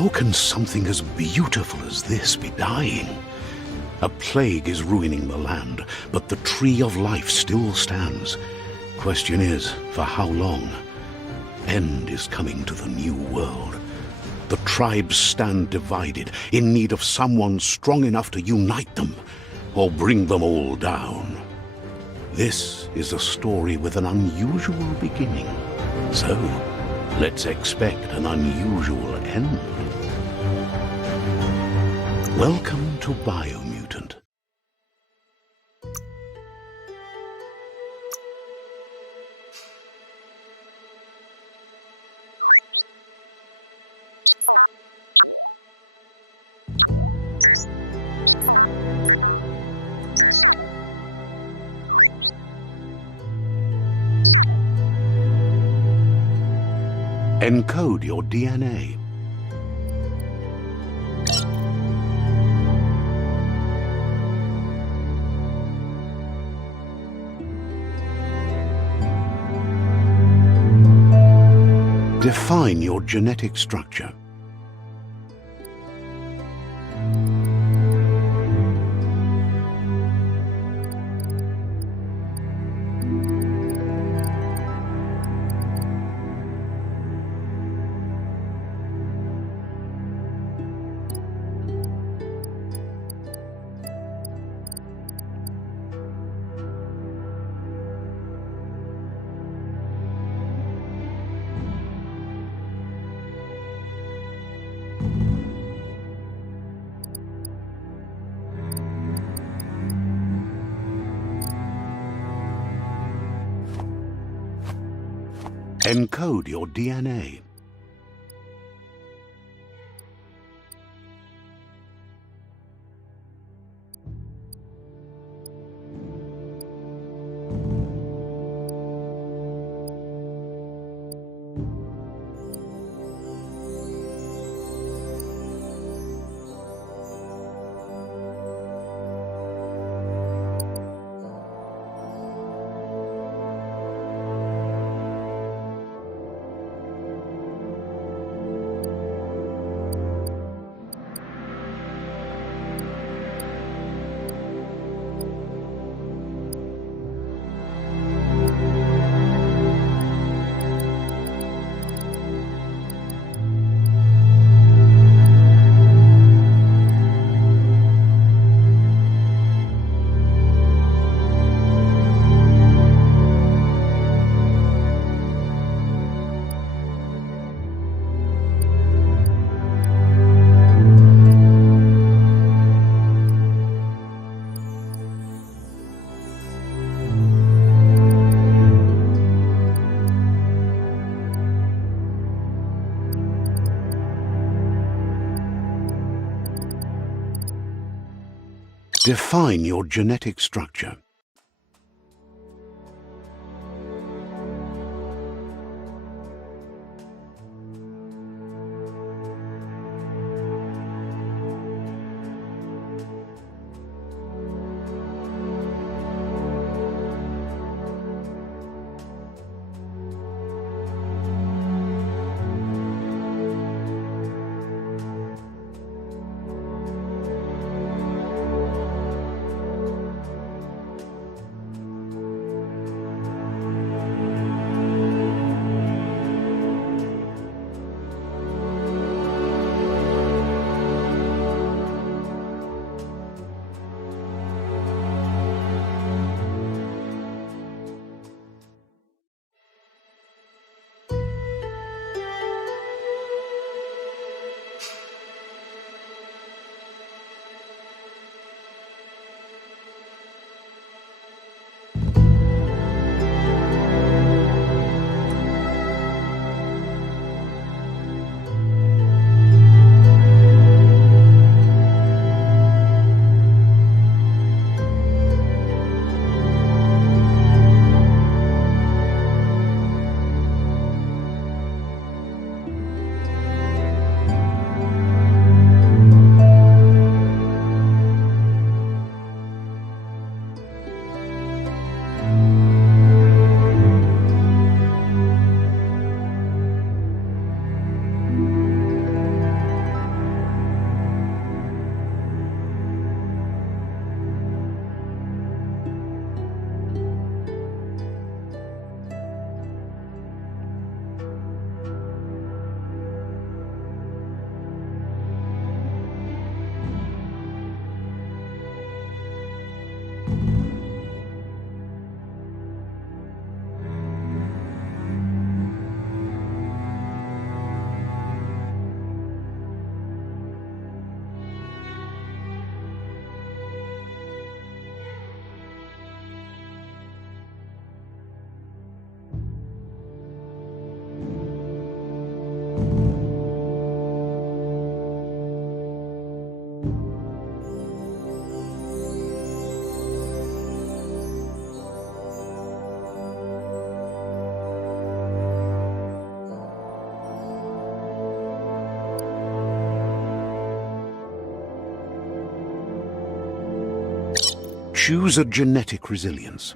How can something as beautiful as this be dying? A plague is ruining the land, but the tree of life still stands. Question is, for how long? End is coming to the new world. The tribes stand divided, in need of someone strong enough to unite them, or bring them all down. This is a story with an unusual beginning. So, let's expect an unusual end. Welcome to Biomutant. Encode your DNA. Define your genetic structure. Encode your DNA. Define your genetic structure. Choose a genetic resilience.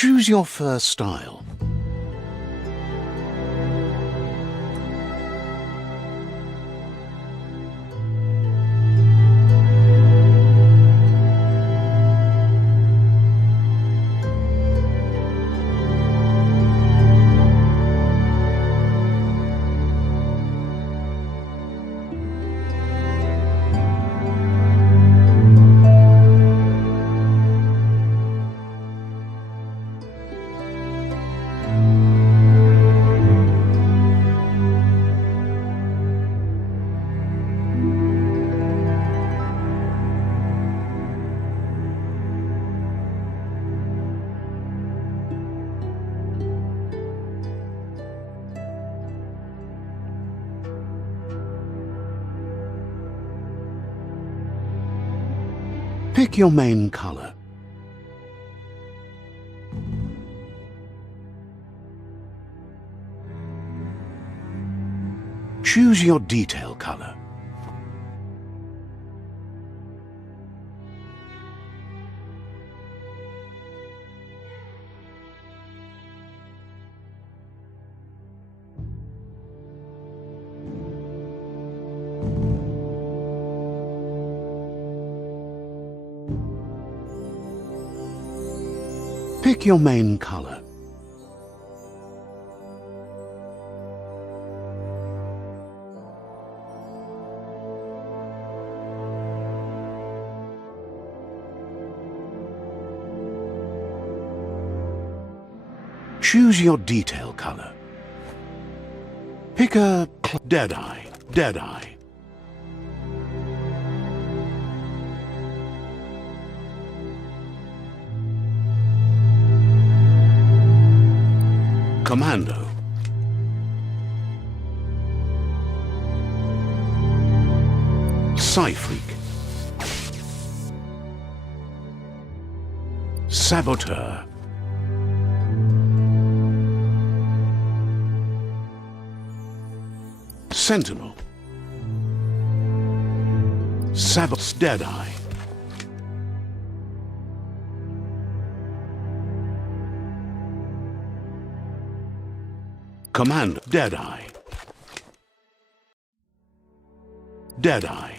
Choose your first style. Pick your main color. Choose your detail color. Pick your main color. Choose your detail color. Pick a Deadeye, Deadeye. Commando. Psy-Freak. Saboteur. Sentinel. Deadeye. Command Deadeye. Deadeye.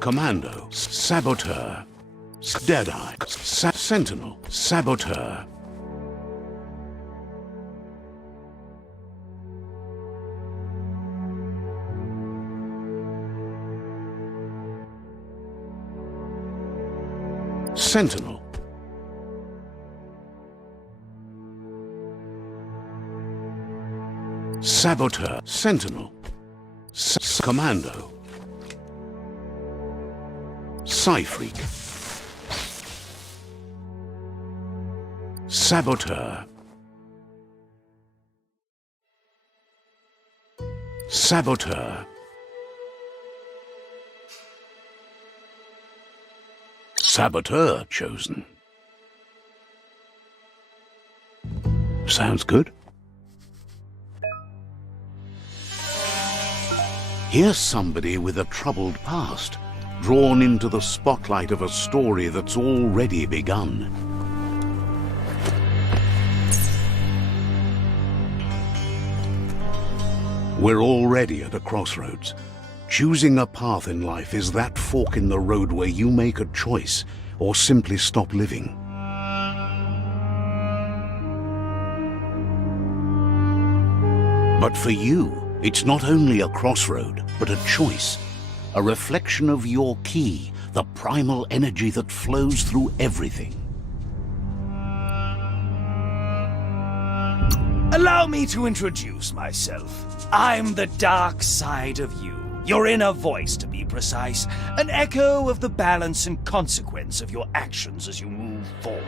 Commando. Saboteur. Deadeye. Sentinel. Saboteur. Sentinel. Saboteur. Sentinel. Commando. Psy-Freak. Saboteur. Saboteur. Saboteur chosen. Sounds good. Here's somebody with a troubled past, drawn into the spotlight of a story that's already begun. We're already at a crossroads. Choosing a path in life is that fork in the road where you make a choice or simply stop living. But for you, it's not only a crossroad, but a choice. A reflection of your key, the primal energy that flows through everything. Allow me to introduce myself. I'm the dark side of you. Your inner voice, to be precise. An echo of the balance and consequence of your actions as you move forward.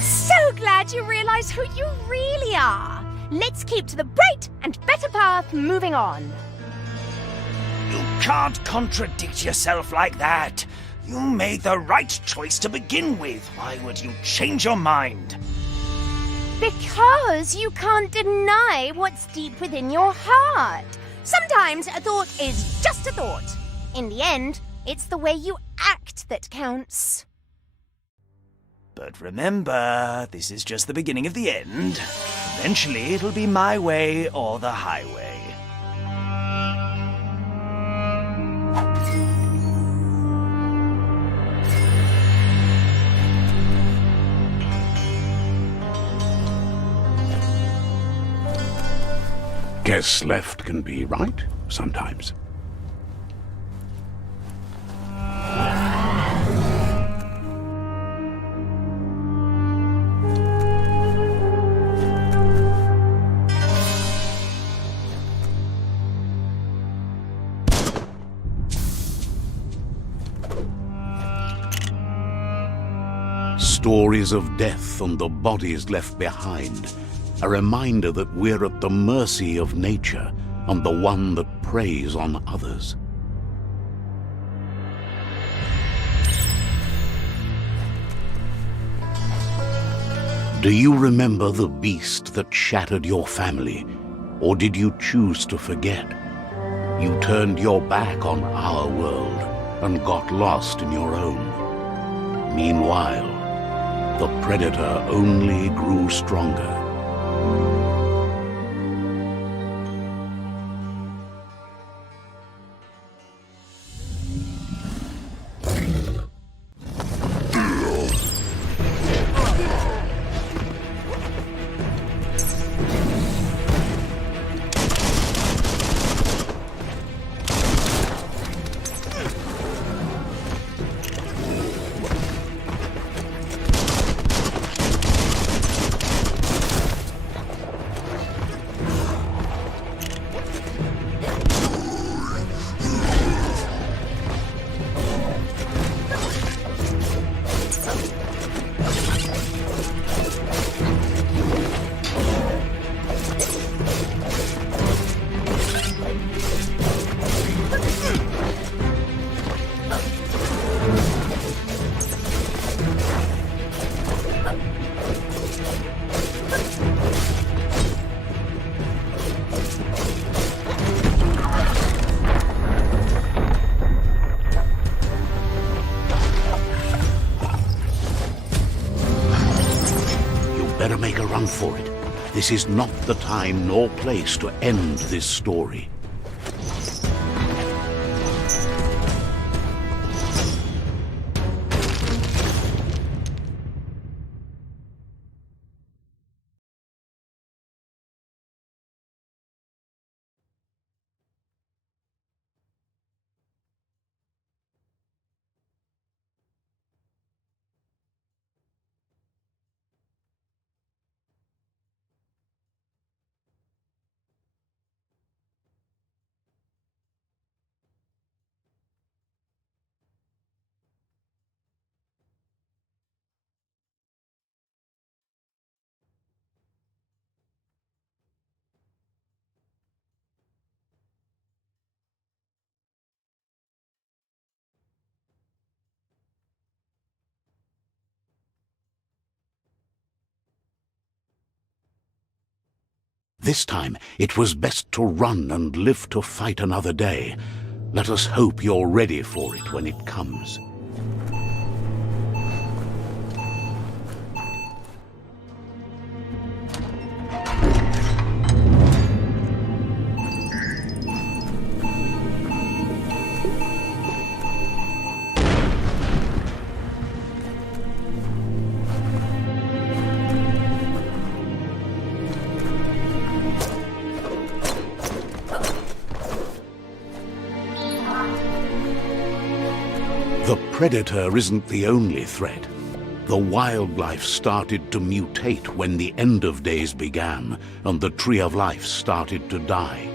So glad you realize who you really are. Let's keep to the bright and better path moving on. You can't contradict yourself like that. You made the right choice to begin with. Why would you change your mind? Because you can't deny what's deep within your heart. Sometimes a thought is just a thought. In the end, it's the way you act that counts. But remember, this is just the beginning of the end. Eventually, it'll be my way or the highway. Guess left can be right sometimes. Stories of death and the bodies left behind. A reminder that we're at the mercy of nature and the one that preys on others. Do you remember the beast that shattered your family, or did you choose to forget? You turned your back on our world and got lost in your own. Meanwhile, the predator only grew stronger. Better make a run for it. This is not the time nor place to end this story. This time, it was best to run and live to fight another day. Let us hope you're ready for it when it comes. The predator isn't the only threat. The wildlife started to mutate when the end of days began, and the tree of life started to die.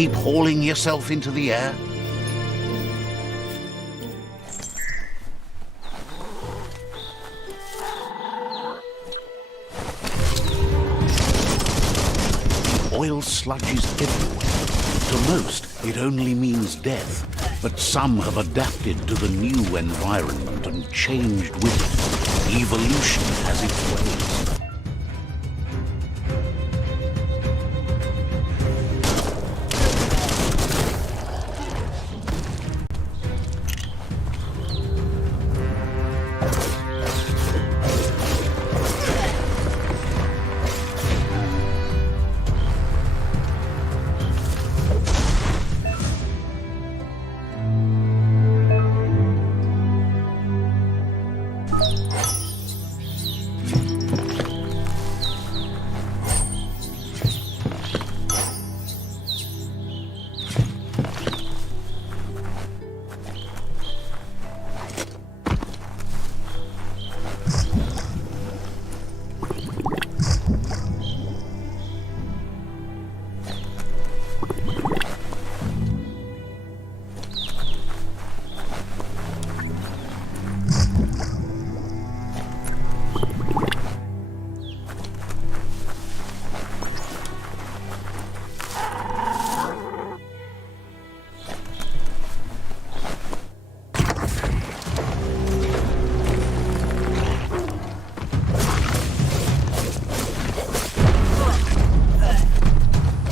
keep hauling yourself into the air? Oil sludges everywhere. To most, it only means death. But some have adapted to the new environment and changed with it. Evolution has its ways.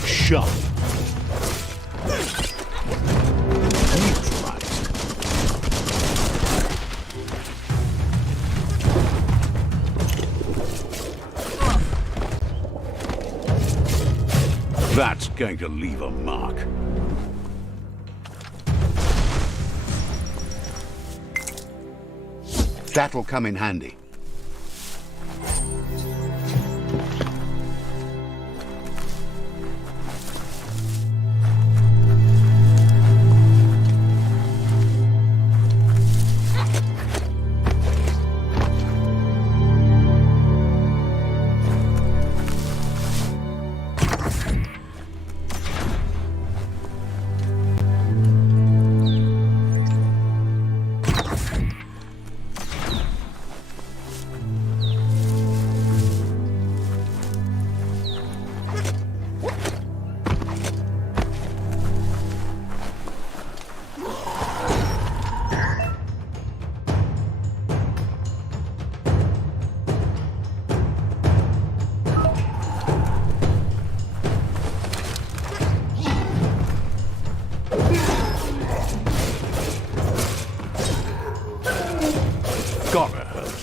Shot. Neutralized. That's going to leave a mark. That'll come in handy. Gotta hurt.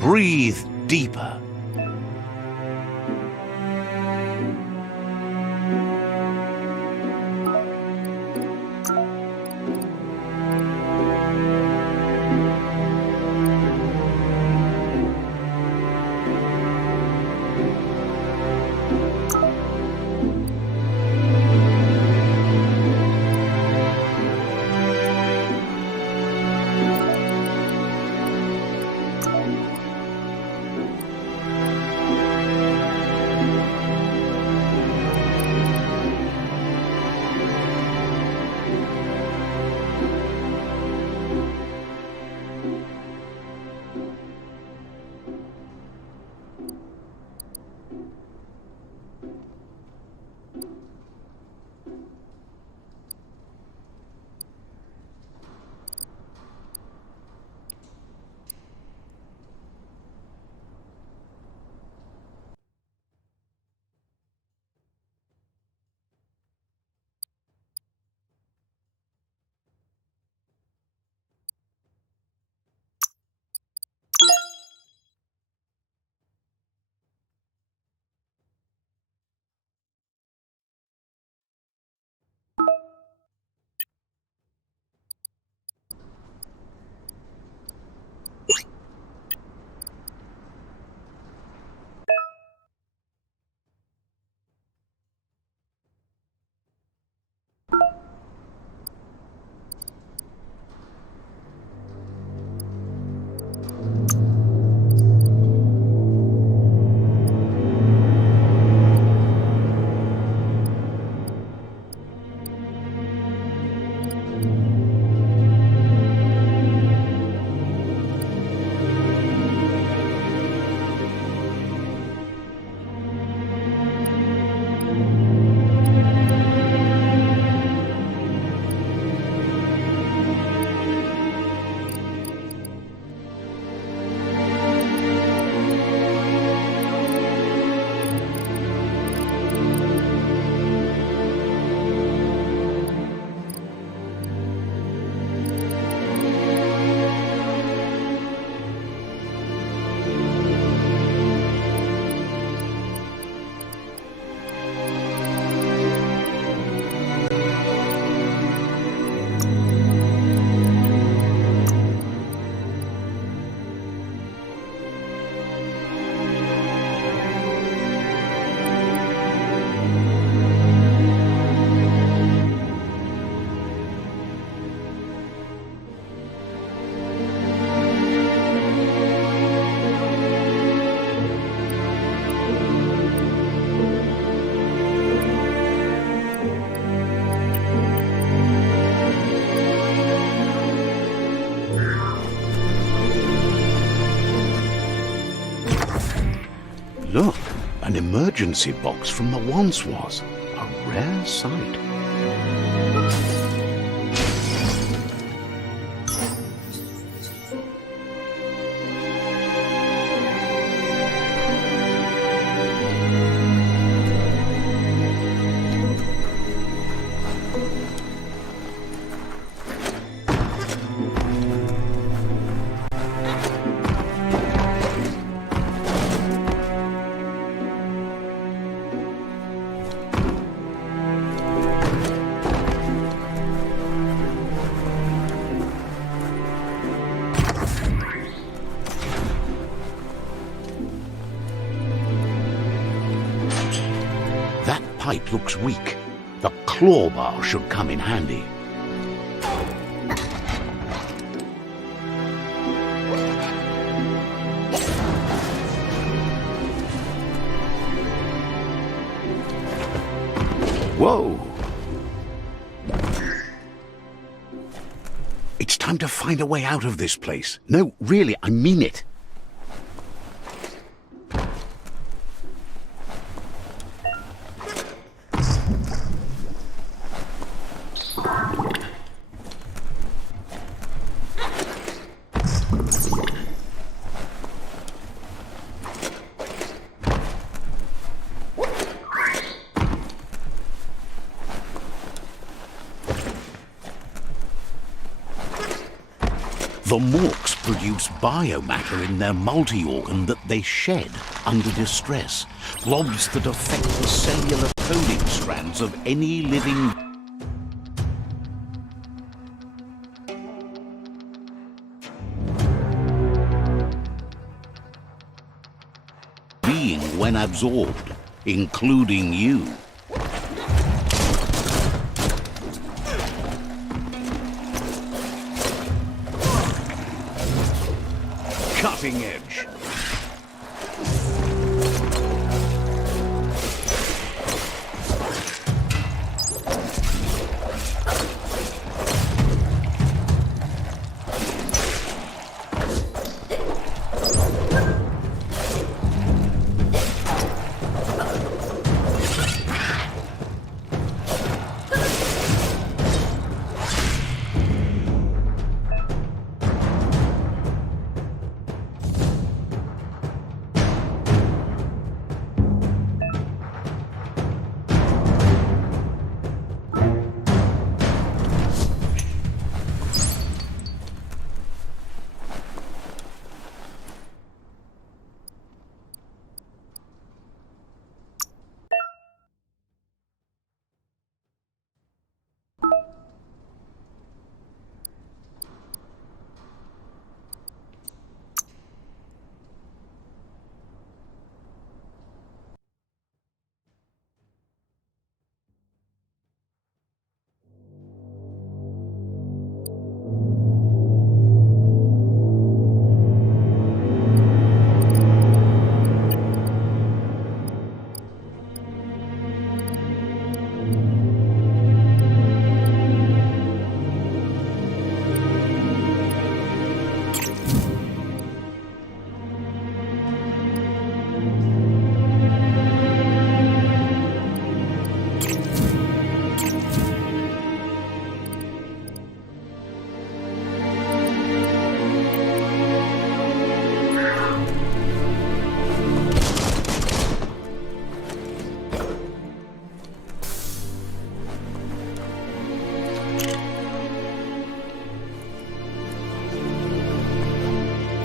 Breathe deeper. emergency box from the once was. A rare sight. That pipe looks weak. The claw bar should come in handy. Whoa! It's time to find a way out of this place. No, really, I mean it. The morks produce biomatter in their multi-organ that they shed under distress. Blobs that affect the cellular coding strands of any living being when absorbed, including you. Cutting edge.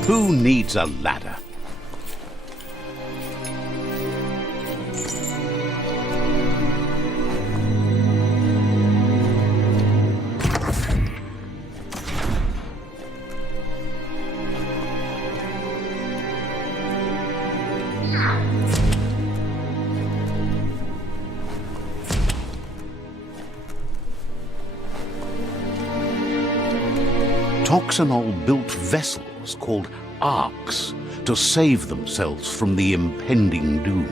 Who needs a ladder? Toxanol built vessels called arks to save themselves from the impending doom.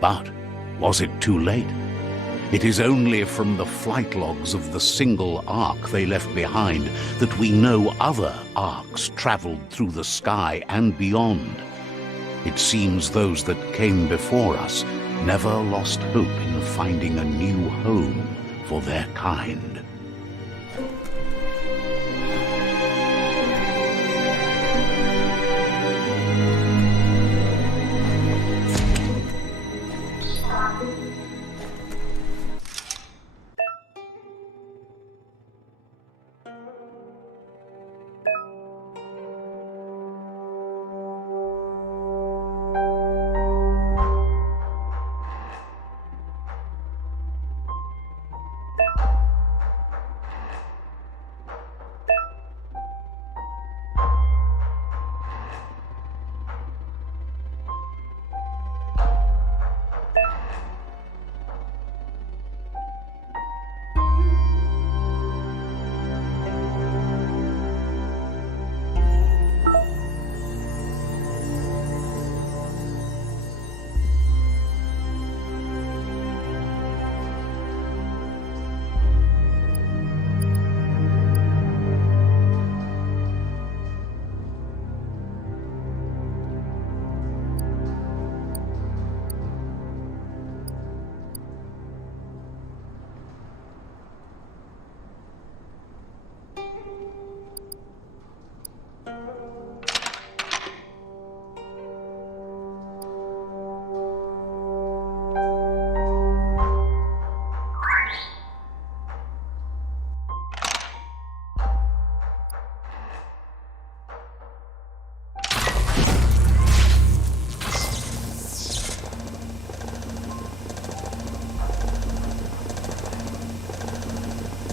But was it too late? It is only from the flight logs of the single ark they left behind that we know other arks traveled through the sky and beyond. It seems those that came before us never lost hope in finding a new home for their kind.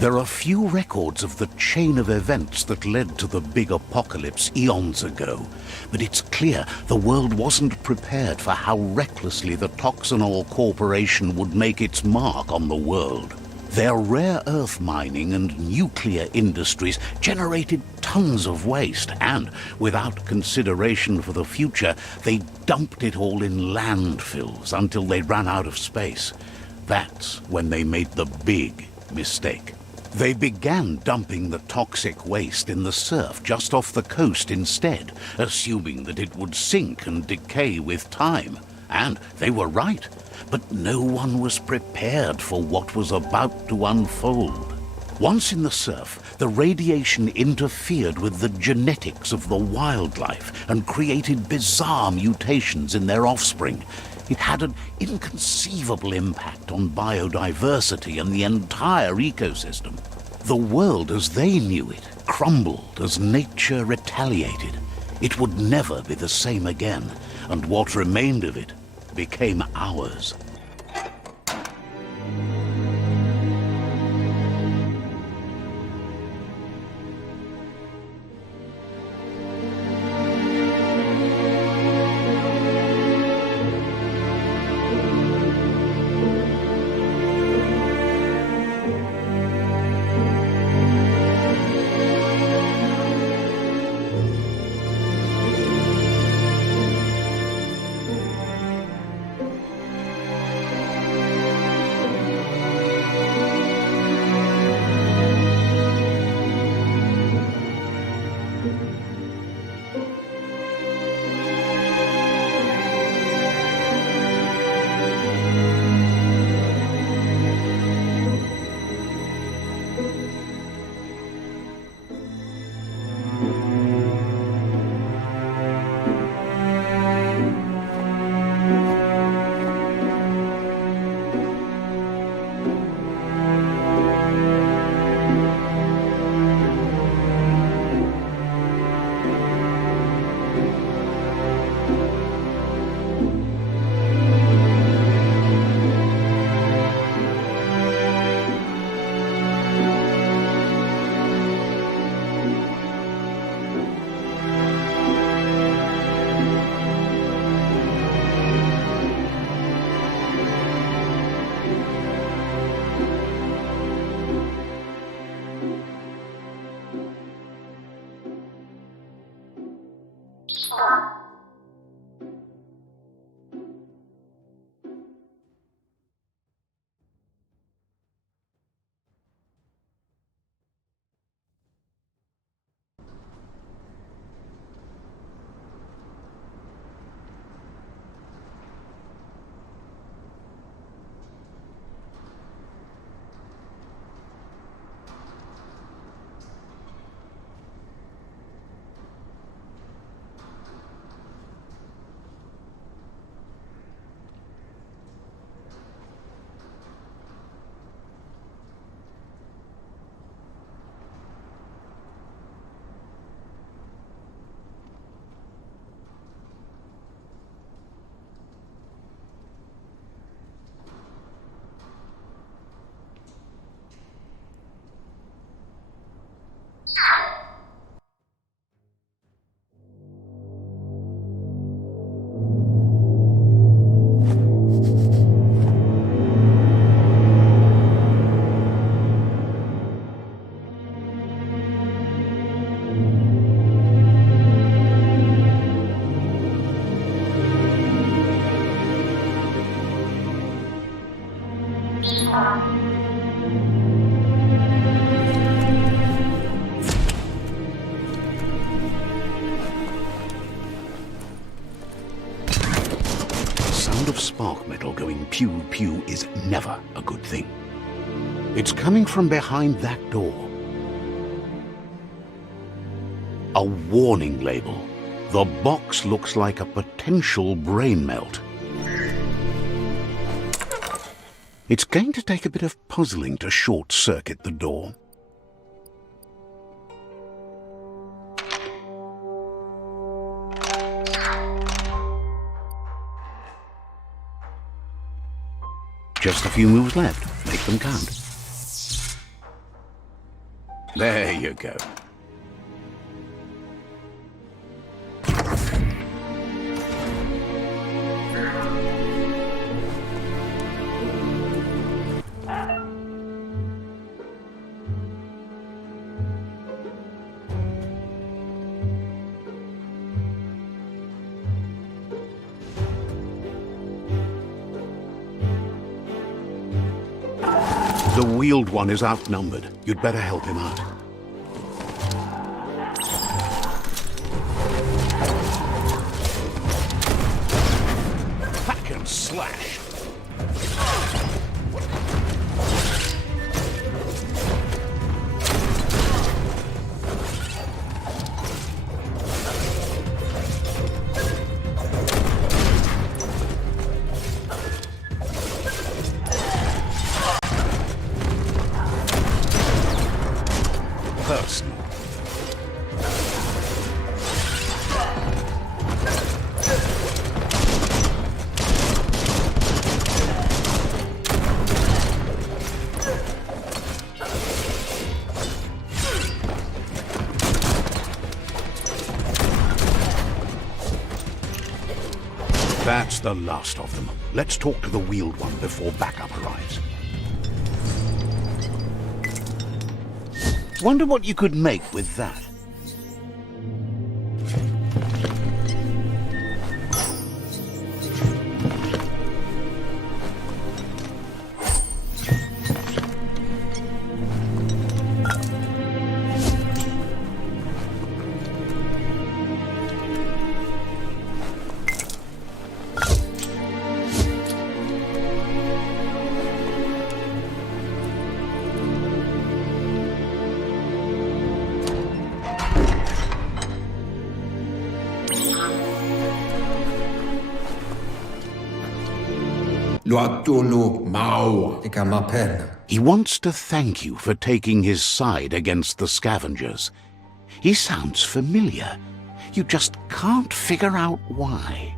There are few records of the chain of events that led to the big apocalypse eons ago, but it's clear the world wasn't prepared for how recklessly the Toxanol Corporation would make its mark on the world. Their rare earth mining and nuclear industries generated tons of waste, and, without consideration for the future, they dumped it all in landfills until they ran out of space. That's when they made the big mistake. They began dumping the toxic waste in the surf just off the coast instead, assuming that it would sink and decay with time. And they were right, but no one was prepared for what was about to unfold. Once in the surf, the radiation interfered with the genetics of the wildlife and created bizarre mutations in their offspring. It had an inconceivable impact on biodiversity and the entire ecosystem. The world as they knew it crumbled as nature retaliated. It would never be the same again, and what remained of it became ours. The sound of spark metal going pew pew is never a good thing. It's coming from behind that door. A warning label. The box looks like a potential brain melt. It's going to take a bit of puzzling to short-circuit the door. Just a few moves left. Make them count. There you go. The wheeled one is outnumbered. You'd better help him out. Hack and slash. Personal. That's the last of them. Let's talk to the wheeled one before backup arrives. Wonder what you could make with that. He wants to thank you for taking his side against the scavengers. He sounds familiar. You just can't figure out why.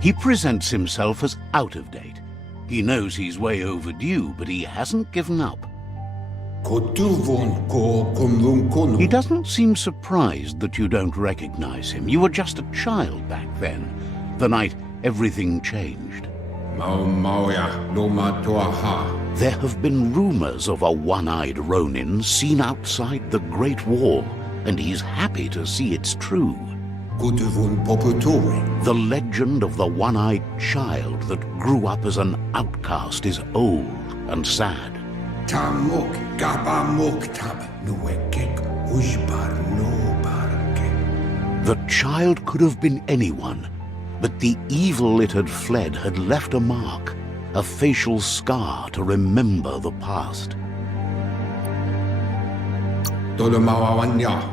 He presents himself as out of date. He knows he's way overdue, but he hasn't given up. He doesn't seem surprised that you don't recognize him. You were just a child back then, the night everything changed. There have been rumors of a one-eyed Ronin seen outside the Great Wall, and he's happy to see it's true. The legend of the one-eyed child that grew up as an outcast is old and sad. The child could have been anyone, but the evil it had fled had left a mark, a facial scar to remember the past.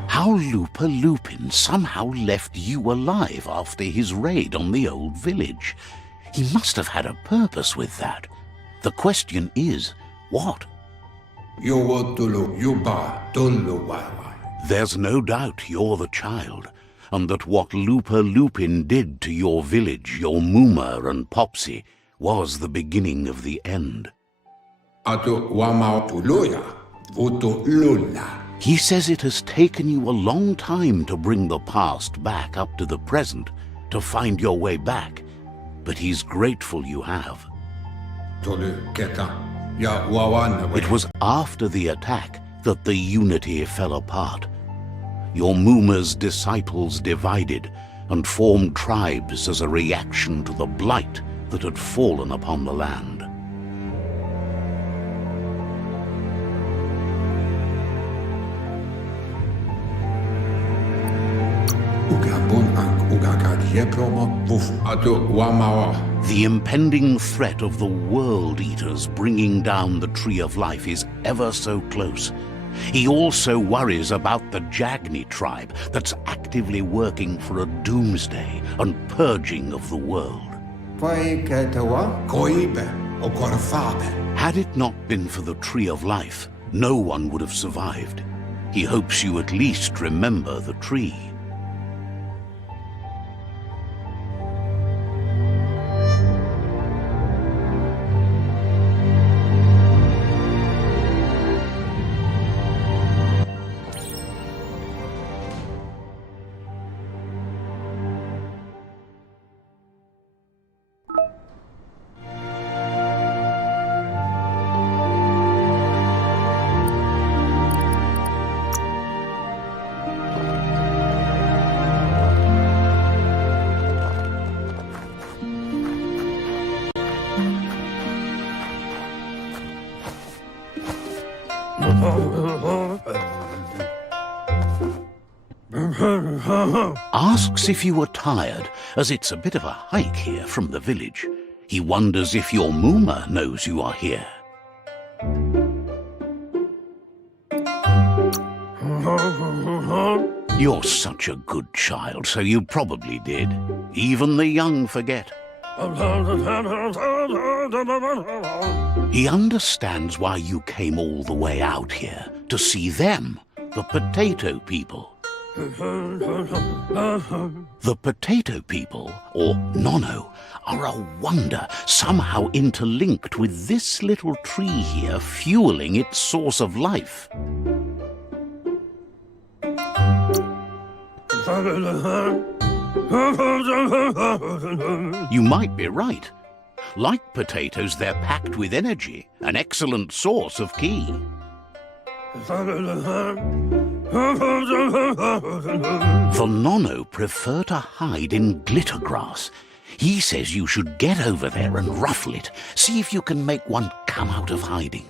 How Lupa Lupin somehow left you alive after his raid on the old village. He must have had a purpose with that. The question is, what? There's no doubt you're the child, and that what Lupa Lupin did to your village, your Muma and Popsy, was the beginning of the end. He says it has taken you a long time to bring the past back up to the present, to find your way back, but he's grateful you have. It was after the attack that the unity fell apart. Your Muma's disciples divided, and formed tribes as a reaction to the blight that had fallen upon the land. The impending threat of the World Eaters bringing down the Tree of Life is ever so close. He also worries about the Jagni tribe that's actively working for a doomsday and purging of the world. Had it not been for the Tree of Life, no one would have survived. He hopes you at least remember the tree. Asks if you were tired, as it's a bit of a hike here from the village. He wonders if your Mooma knows you are here. You're such a good child, so you probably did. Even the young forget. He understands why you came all the way out here, to see them, the potato people. The potato people, or Nono, are a wonder, somehow interlinked with this little tree here fueling its source of life. You might be right. Like potatoes, they're packed with energy, an excellent source of ki. The Nono prefer to hide in glitter grass. He says you should get over there and ruffle it. See if you can make one come out of hiding.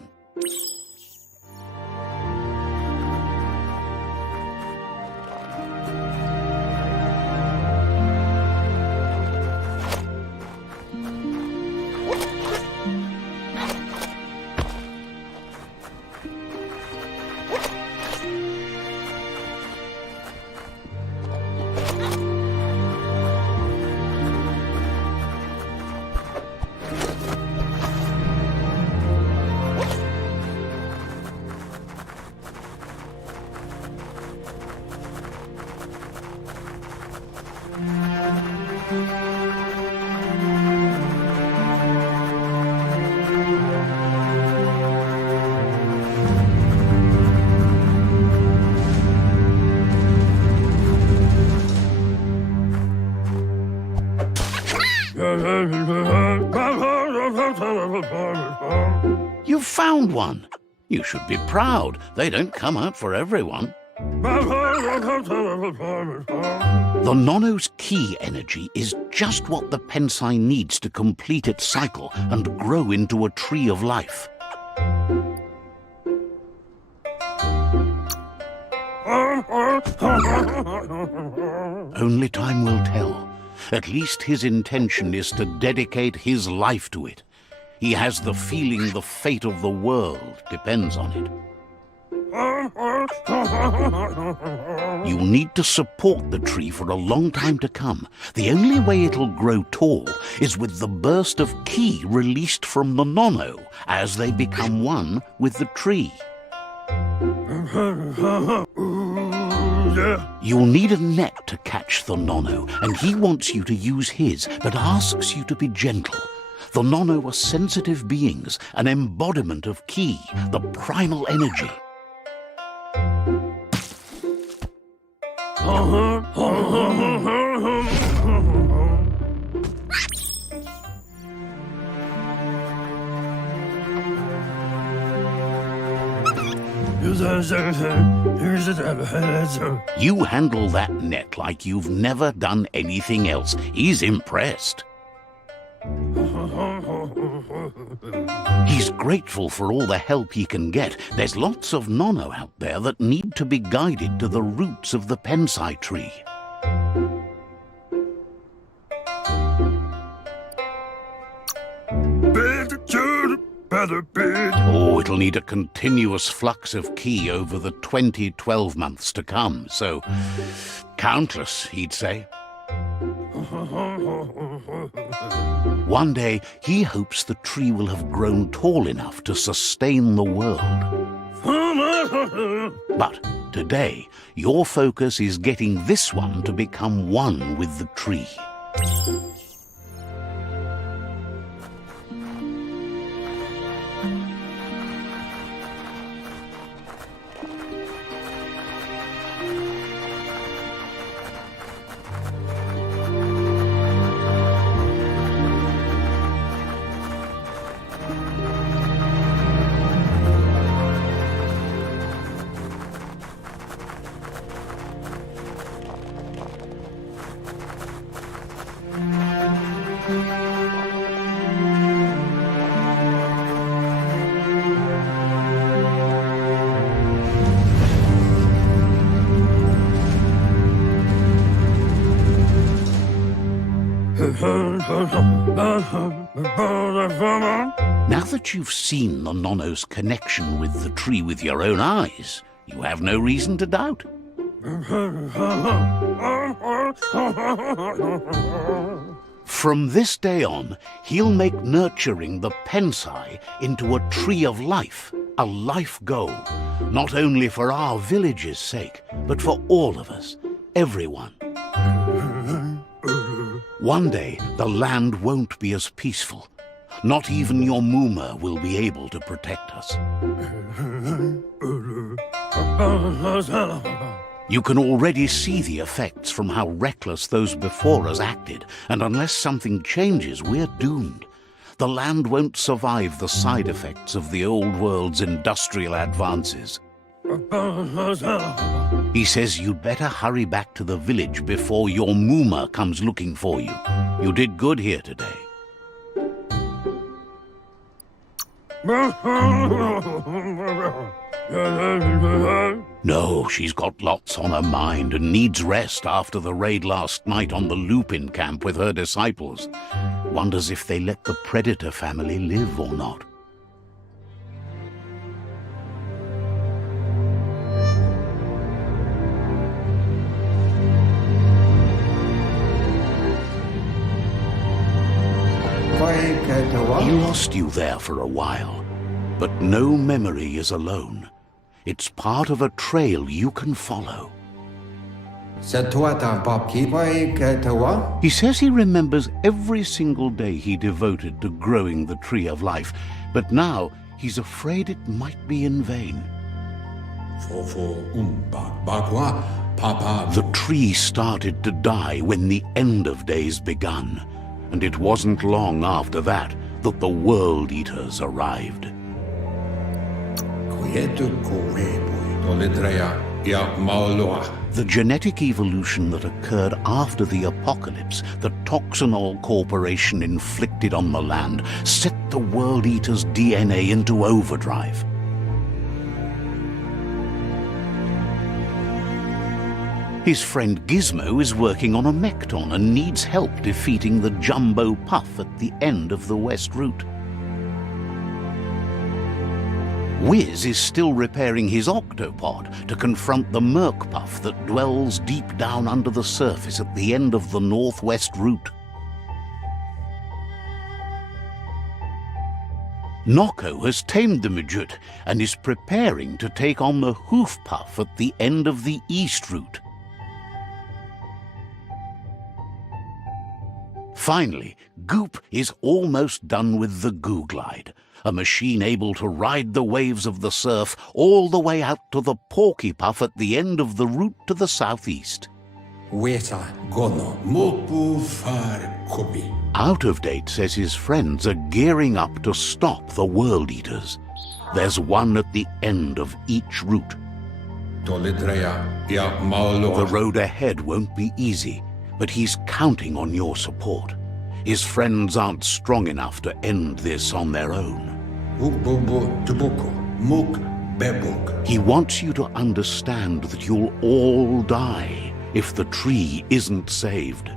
You've found one. You should be proud. They don't come out for everyone. The Nono's ki energy is just what the Pensai needs to complete its cycle and grow into a tree of life. Only time will tell. At least his intention is to dedicate his life to it. He has the feeling the fate of the world depends on it. You'll need to support the tree for a long time to come. The only way it'll grow tall is with the burst of ki released from the Nono as they become one with the tree. You'll need a net to catch the Nono, and he wants you to use his, but asks you to be gentle. The Nono are sensitive beings, an embodiment of ki, the primal energy. You handle that net like you've never done anything else. He's impressed. He's grateful for all the help he can get. There's lots of nono out there that need to be guided to the roots of the pensai tree. Oh, it'll need a continuous flux of ki over the 12 months to come, so countless, he'd say. One day, he hopes the tree will have grown tall enough to sustain the world. But today, your focus is getting this one to become one with the tree. Now that you've seen the nono's connection with the tree with your own eyes, you have no reason to doubt. From this day on, he'll make nurturing the pensai into a tree of life, a life goal, not only for our village's sake, but for all of us, everyone. One day, the land won't be as peaceful. Not even your Muma will be able to protect us. You can already see the effects from how reckless those before us acted, and unless something changes, we're doomed. The land won't survive the side effects of the old world's industrial advances. He says you'd better hurry back to the village before your Muma comes looking for you. You did good here today. No, she's got lots on her mind and needs rest after the raid last night on the Lupin camp with her disciples. Wonders if they let the Predator family live or not. He lost you there for a while, but no memory is alone. It's part of a trail you can follow. He says he remembers every single day he devoted to growing the Tree of Life, but now he's afraid it might be in vain. The tree started to die when the end of days begun, and it wasn't long after that that the World Eaters arrived. The genetic evolution that occurred after the apocalypse that Toxinol Corporation inflicted on the land set the World Eaters' DNA into overdrive. His friend Gizmo is working on a Mekton and needs help defeating the Jumbo Puff at the end of the West Route. Wiz is still repairing his octopod to confront the Merc Puff that dwells deep down under the surface at the end of the Northwest Route. Noko has tamed the Midget and is preparing to take on the Hoof Puff at the end of the East Route. Finally, Goop is almost done with the Goo Glide, a machine able to ride the waves of the surf all the way out to the Porky Puff at the end of the route to the southeast. Out of Date says his friends are gearing up to stop the World Eaters. There's one at the end of each route. The road ahead won't be easy, but he's counting on your support. His friends aren't strong enough to end this on their own. He wants you to understand that you'll all die if the tree isn't saved.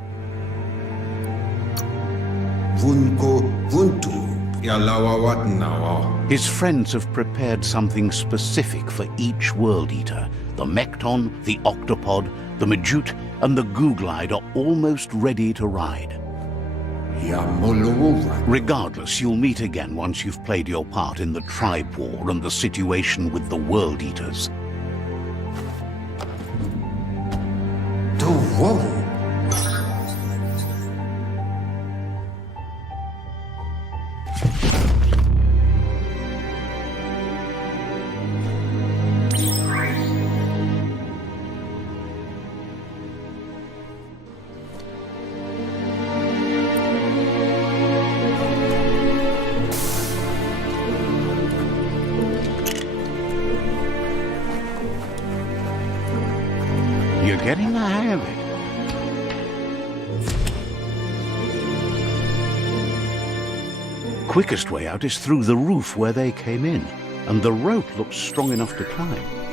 His friends have prepared something specific for each World Eater. The Mekton, the Octopod, the Majute, and the Googlide are almost ready to ride. Regardless, you'll meet again once you've played your part in the tribe war and the situation with the World Eaters. Don't worry. You're getting the hang of it. Quickest way out is through the roof where they came in, and the rope looks strong enough to climb.